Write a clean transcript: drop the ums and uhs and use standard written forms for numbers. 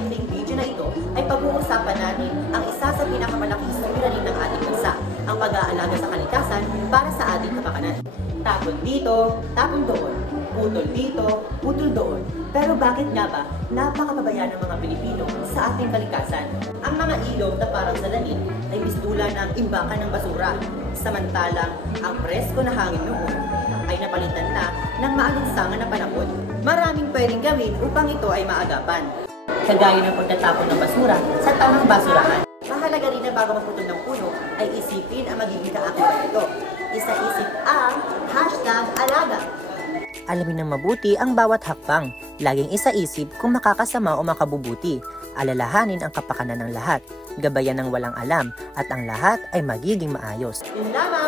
maikling video na ito ay pag-uusapan natin ang isa sa pinakamalaking suliranin ng ating bansa, ang pag-aalaga sa kalikasan para sa ating kapakanan. Tapon dito, tapon doon, putol dito, putol doon. Pero bakit nga ba napakababayan ng mga Pilipino sa ating kalikasan? Ang mga ilog na parang salamin ay misdula ng imbakan ng basura. Samantalang ang presko na hangin noon ay napalitan na ng maalinsangan na panahon. Maraming pwedeng gawin upang ito ay maagapan. Kagaya ng pagtatapon ng basura sa tamang basurahan. Mahalaga rin na bago magputol ng puno ay isipin ang magiging kaakibat nito. Isa-isip ang #alaga. Alamin ng mabuti ang bawat hakbang. Laging isaisip kung makakasama o makabubuti. Alalahanin ang kapakanan ng lahat. Gabayan ng walang alam at ang lahat ay magiging maayos. Yun lamang.